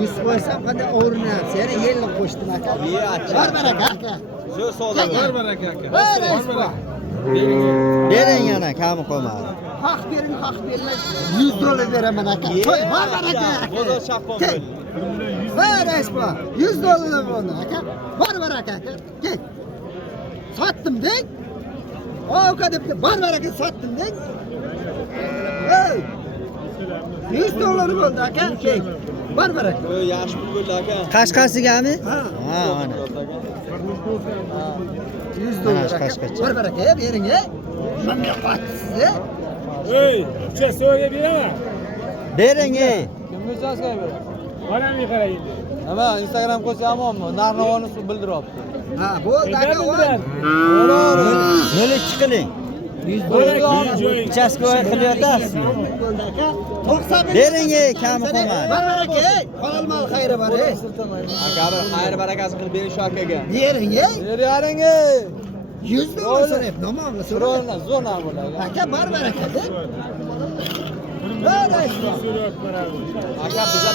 100 qo'ysam qanday o'rnab seni 50 qo'shdim aka. Bor baraka aka. Zo'r savdo. Bor baraka aka. Bering yana kami qolmadi. Haq bering, haq bermay $100 beraman aka. Qo'y, bor baraka aka. Bozor shaffof bo'l. Beres bu. $100 bo'ldi aka. Bor baraka aka. Kel. Sotdim deng. Aka debdi, bor baraka sotdim deng. Hey. $100 bo'ldi aka. Kel. Bor baraka. Yaxshi pul bo'ldi aka. Qashqasigami? Ha, ana. $100 bor baraka bering ey. Menga qochsiz ey. Ey, ucha so'ga beraman. Bering ey. Kimga uchasga beraman? Qarang qarang. Nima, Instagram qo'ysammi? Narxni bildiryapti. Ha, bo'ldi aka. Nima chiqiling? $100 uchastkavoy qilyapsizmi? Bo'ldi aka. 90 Bering ey, kami qolmadi. Bor baraka ey. Halol mal xayri bor ey. Aka bir xayr barakasi qilib bering shu akaga. Bering ey. Bering ey. $100 so'rayapti, nomamli so'rayapti. Zo'r narx bo'ladi. Aka bor baraka deb. Beres bu. Aka bizadan